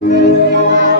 Música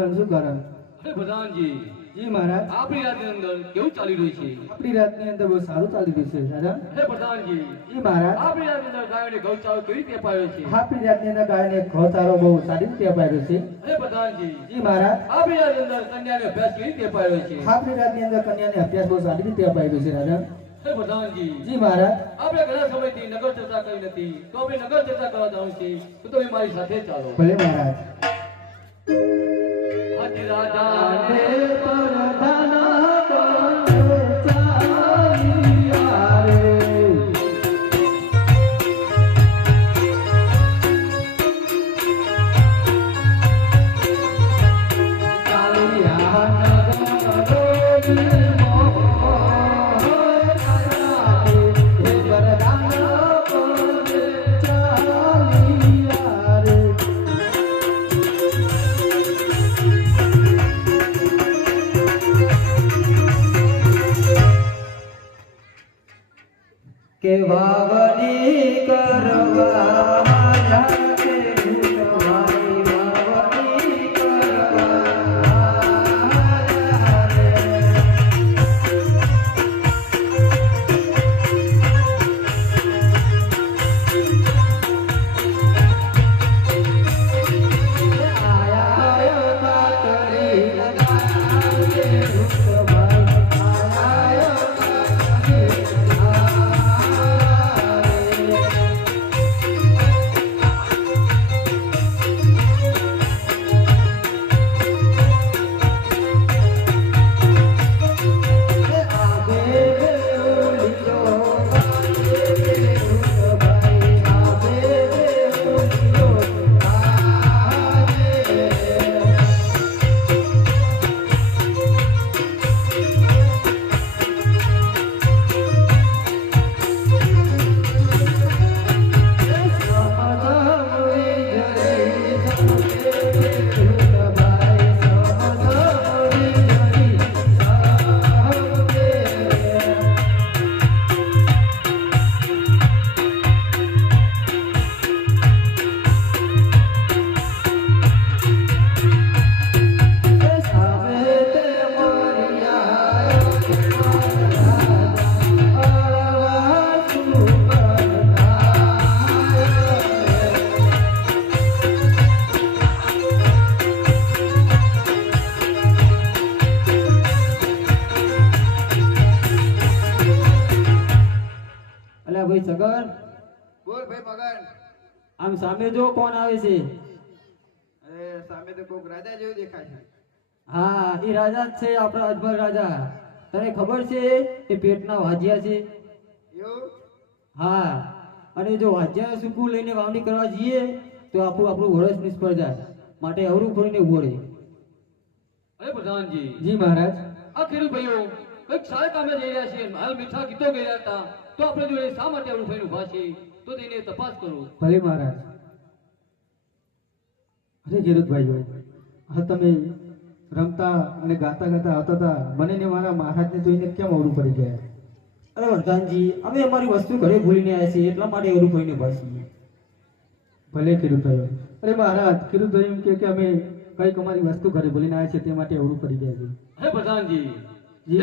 રાતમાં શું કારણ અરે પ્રધાનજી જી મહારાજ. આપણી રાજની અંદર કેવું ચાલી રહ્યું છે? આપણી રાતની અંદર બહુ સારું ચાલી રહ્યું છે દાદા અરે પ્રધાનજી જી મહારાજ. આપણી રાજની અંદર ગાયોને ગૌચારો કેવી રીતે અપાયો છે? આપણી રાતની અંદર ગાયને ઘોચારો બહુ સારી રીતે અપાયો છે. અરે પ્રધાનજી જી મહારાજ. આપણી રાજની અંદર કન્યાને અભ્યાસ કેવી રીતે અપાયો છે? આપણી રાતની અંદર કન્યાને અભ્યાસ બહુ સારી રીતે અપાયો છે અરે પ્રધાનજી જી મહારાજ. આપણે ઘણા સમયથી નગર ચર્ચા કરી નથી. તો આપણે નગર ચર્ચા કરવા જાઉં છીએ તો તમે મારી સાથે ચાલો. ભલે મહારાજ. હાજી કે વાવડી કરવા ભાઈ મગન આમ સામે જો કોણ આવે છે? અરે સામે તો કોક રાજા જેવું દેખાય છે. હા એ રાજા જ છે આપણા અજમલ રાજા. તને ખબર છે એ પેટના વાજિયા છે? એવું? હા. અને જો વાજ્યા સૂકું લઈને વાવણી કરવા જઈએ તો આપણું આપણું વર્ષ નિષ્ફળ જાય. માટે અવરું ખોલીને ઊભો રહે. અરે પ્રધાનજી. જી મહારાજ. આ ખેડૂત ભાઈઓ કંઈક સારા કામે જઈ રહ્યા છે હાલ મીઠા ગીતો ગઈ રહ્યા હતા તો આપણે જોઈએ શા માટે અવરું થઈને ઊભા છે તો તેની તપાસ કરો. ભલે મહારાજ. અરે ગેરતભાઈ હા તમે રમતા અને ગાતા ગાતા આવતા હતા મને ને મારા મહારાજને જોઈને કેમ અવરું પડી ગયા? અરે વરદાનજી અમે અમારી વસ્તુ ઘરે ભૂલીને આવ્યા છીએ એટલા માટે અવરું પડીને છીએ. ભલે ખેડૂતભાઈઓ. અરે મહારાજ ખેડૂતભાઈ એમ કે અમે કંઈક અમારી વસ્તુ ઘરે ભૂલીને આવ્યા છે તે માટે અવરું પડી ગયા છે હે પ્રધાનજી જી,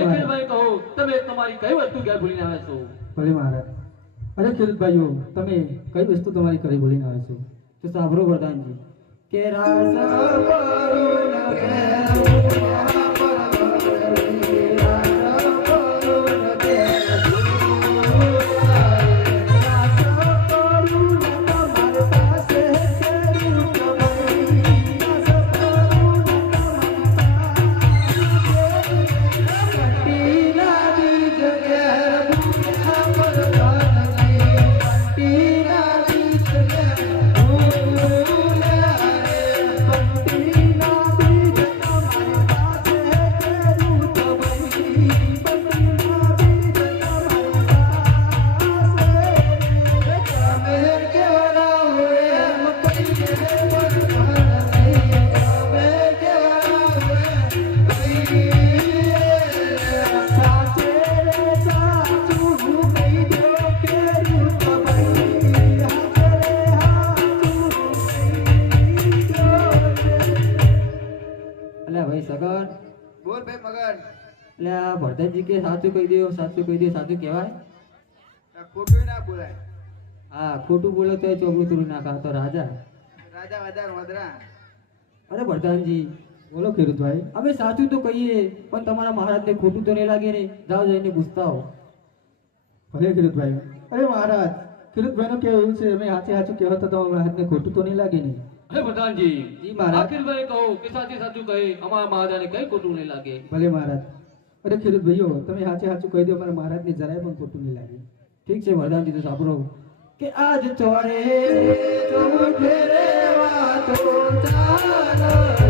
કહો તમે તમારી કઈ વસ્તુ ઘરે ભૂલીને આવ્યા છો? ભલે મહારાજ. અરે ખેડૂતભાઈઓ તમે કઈ વસ્તુ તમારી કરી બોલીને આવે છો? તો સાંભળો વરદાનજી. કે રાસ એટલે કે સાચું કહી દે સાચું કહી દે સાચું કહેવાય? ખોટું ના બોલાય. હા ખોટું બોલે તો ચોગડું તુરું નાખા તો રાજા. રાજા વધાર વધરા અરે વરદાનજી બોલો ખેડૂતભાઈ. અમે સાચું તો કહીએ પણ તમારા મહારાજને ખોટું તો નહીં લાગે ને? જાઓ જઈને પૂછતા હો ભલે ખેડૂતભાઈ. અરે મહારાજ ખેડૂતભાઈનું કેવું એવું છે અમે સાચે સાચું કહેવા તો તમારા મહારાજને ખોટું તો નહીં લાગે ને? અરે પ્રધાનજી જી મહારાજ. અખિલભાઈ કહો કે સાચે સાચું કહે અમારા મહારાજને કઈ ખોટું નહીં લાગે. ભલે મહારાજ. અરે ખેડૂત ભાઈઓ, તમે સાચે સાચું કહી દો અમારા મહારાજને જરાય પણ ખોટું નહીં લાગે. ઠીક છે વરદાનજી તો સાંભળો. કે આજ ચોરે રે વાતો ચાલતી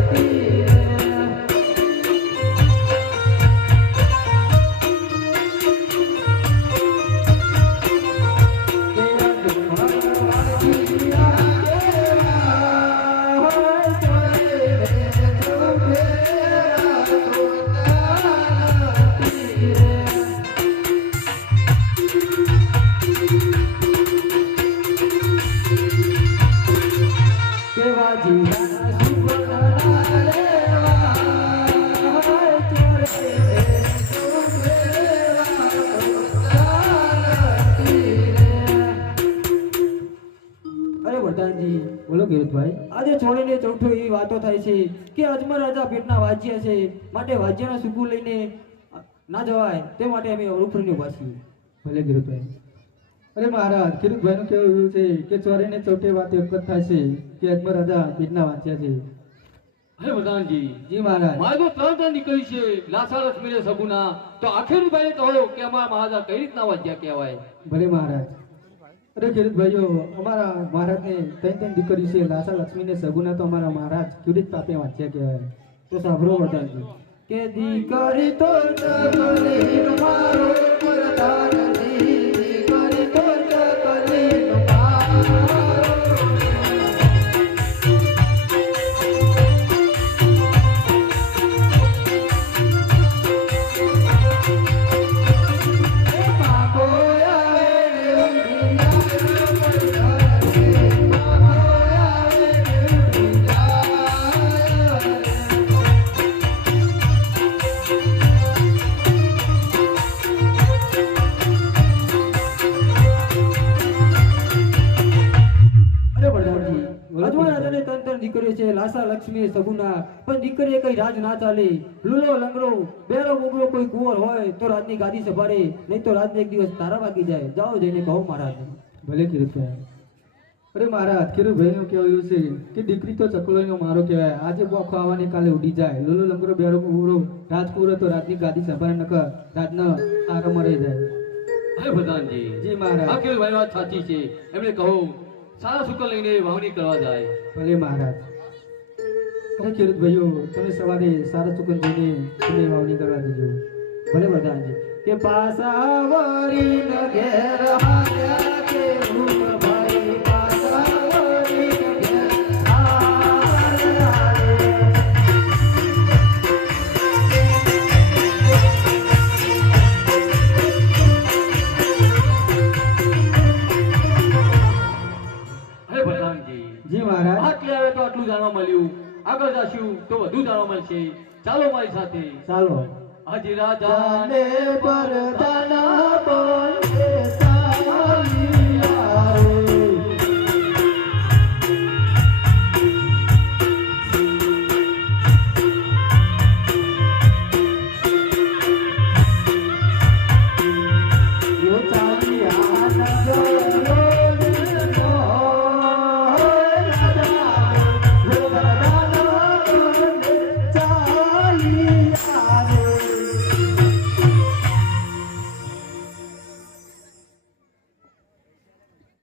ખેડૂતભાઈ છોડીને ચૌઠો એવી વાતો થાય છે કે અજમર રાજા પેટના વાજ્ય છે. માટે વાજ્યના સુગુ લઈને ના જવાય. તે માટે અમે રૂપરીને ઊભા છીએ. ભલે ખેડૂતભાઈ અરે મહારાજ ખેડૂતભાઈનું કેવું એવું છે કે ચોરીને ચૌટે વાત એક જ થાય છે કે અજમર રાજા પેટના વાંચ્યા છે. હે પ્રધાનજી. જી મહારાજ. મારે તો ત્રણ ત્રણ નીકળી છે. લાસા લક્ષ્મીને સગુના. તો આખિરભાઈ કહો કે અમારા મહારાજા કઈ રીતના વાંચ્યા કહેવાય? ભલે મહારાજ. અરે ખેડૂત ભાઈઓ, અમારા મહારાજને ત્રણ ત્રણ દીકરી છે, લાસા લક્ષ્મીને સગુના તો અમારા મહારાજ રીતે પાપે વાંચ્યા કહેવાય. તો સાંભળો વરદાનજી કે દીકરી તો મારો વરદાનજી કઈ રાજ ના ચાલે? લુલો લંગડો બેરો મોગરો કોઈ કુંવર હોય તો રાજની ગાદી સંભાળે નહીં તો રાજને એક દિવસ તારા વાગી જાય. જાઓ જઈને કહો મહારાજ. ભલે ખેડૂતભાઈ અરે મહારાજ ખેડૂતભાઈનું કેવું છે કે દીકરી તો ચકલોનો મારો કહેવાય. આજે બોખો આવવાની કાલે ઉડી જાય. લોલો લંગરો બેરો કુવરો રાજકુવરો તો રાજની ગાદી સંભાળે નકર રાજનો આરામ મરે જાય. હે પ્રધાનજી જી મહારાજ. ભાઈ વાત સાચી છે. એમણે કહો સારા શુક્ર લઈને વાવણી કરવા જાય. ભલે મહારાજ. અરે ખેડૂત ભાઈઓ. તમે સવારે સારા સુકન જઈને તમે વાવણી કરવા દેજો ભલે પ્રધાનજી કે પાસા વરી ઘેર આગળ જશું તો વધુ જાણવા મળશે. ચાલો મારી સાથે. ચાલો. આજે રાજાને જાને પર બોલે.